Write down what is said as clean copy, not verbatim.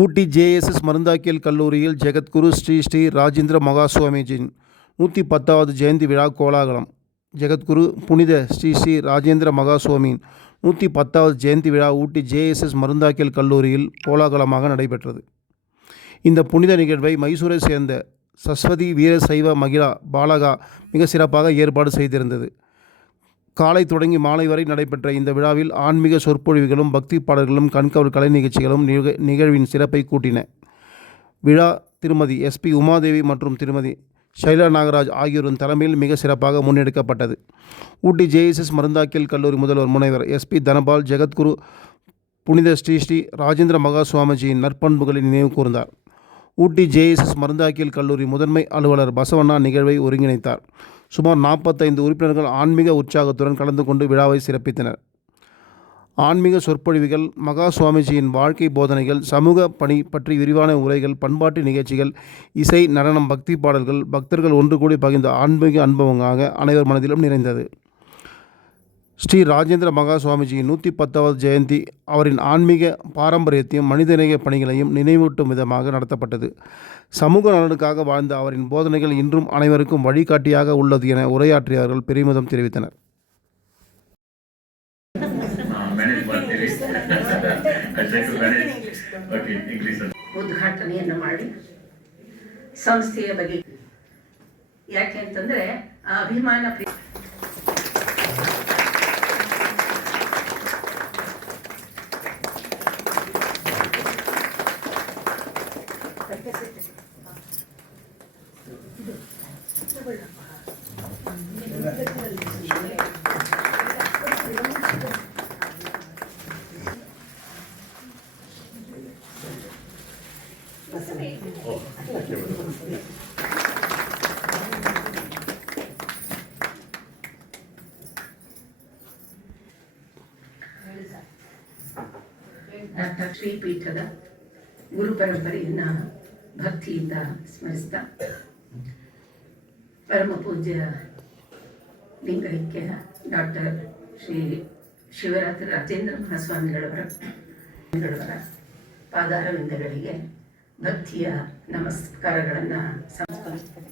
ஊட்டி JSS மருந்தாக்கியல் கல்லூரியில் ஜெகத்குரு ஸ்ரீ ஸ்ரீ ராஜேந்திர மகாசுவாமிஜியின் 110வது ஜெயந்தி விழா கோலாகலம். ஜெகத்குரு புனித ஸ்ரீ ஸ்ரீ ராஜேந்திர மகாசுவாமியின் 110வது ஜெயந்தி விழா ஊட்டி ஜேஎஸ்எஸ் மருந்தாக்கியல் கல்லூரியில் கோலாகலமாக நடைபெற்றது. இந்த புனித நிகழ்வை மைசூரை சேர்ந்த சஸ்வதி வீரசைவ மகிழா பாலகா மிக சிறப்பாக ஏற்பாடு செய்திருந்தது. காலை தொடங்கி மாலை வரை நடைபெற்ற இந்த விழாவில் ஆன்மீக சொற்பொழிவுகளும் பக்தி பாடல்களும் கண்கவர் கலை நிகழ்ச்சிகளும் நிகழ்வின் சிறப்பை கூட்டின. விழா திருமதி SP உமாதேவி மற்றும் திருமதி ஷைலா நாகராஜ் ஆகியோரின் தலைமையில் மிக சிறப்பாக முன்னெடுக்கப்பட்டது. ஊட்டி ஜேஎஸ்எஸ் மருந்தாக்கியல் கல்லூரி முதல்வர் முனைவர் SP தனபால் ஜெகத்குரு புனித ஸ்ரீ ஸ்ரீ ராஜேந்திர மகாசுவாமிஜியின் நற்பண்புகளை நினைவு கூர்ந்தார். ஊட்டி ஜேஎஸ்எஸ் மருந்தாக்கியல் கல்லூரி முதன்மை அலுவலர் பசவண்ணா நிகழ்வை ஒருங்கிணைத்தார். சுமார் 45 உறுப்பினர்கள் ஆன்மீக உற்சாகத்துடன் கலந்து கொண்டு விழாவை சிறப்பித்தனர். ஆன்மீக சொற்பொழிவுகள், மகா சுவாமிஜியின் வாழ்க்கை போதனைகள், சமூக பணி பற்றி விரிவான உரைகள், பண்பாட்டு நிகழ்ச்சிகள், இசை, நடனம், பக்தி பாடல்கள், பக்தர்கள் ஒன்று கூடி பகிர்ந்த ஆன்மீக அனுபவமாக அனைவர் மனதிலும் நிறைந்தது. ஸ்ரீ ராஜேந்திர மகா சுவாமிஜியின் 110வது ஜெயந்தி அவரின் ஆன்மீக பாரம்பரியத்தையும் மனிதநேய பணிகளையும் நினைவூட்டும் விதமாக நடத்தப்பட்டது. சமூக நலனுக்காக வாழ்ந்த அவரின் போதனைகள் இன்றும் அனைவருக்கும் வழிகாட்டியாக உள்ளது என உரையாற்றியவர்கள் பெருமிதம் தெரிவித்தனர். ಉದ್ಘಾಟನೆಯನ್ನು ಮಾಡಿ ಸಂಸ್ಥೆಯ ಬಗ್ಗೆ ಯಾಕೆ ಅಂತಂದ್ರೆ ಆ ಅಭಿಮಾನ ಡಾಕ್ಟರ್ ಶ್ರೀಪೀಠದ ಗುರು ಪರಂಪರೆಯನ್ನು ಭಕ್ತಿಯಿಂದ ಸ್ಮರಿಸ್ತಾ ಪರಮ ಪೂಜ್ಯ ಲಿಂಗೈಕ್ಯ ಡಾಕ್ಟರ್ ಶ್ರೀ ಶಿವರಾತ್ರಿ ರಾಜೇಂದ್ರ ಮಹಾಸ್ವಾಮಿಗಳವರ ಪಾದಾರವಿಂದಗಳಿಗೆ ಭಕ್ತಿಯ ನಮಸ್ಕಾರಗಳನ್ನು ಸಮರ್ಪಿಸ್ತೇನೆ.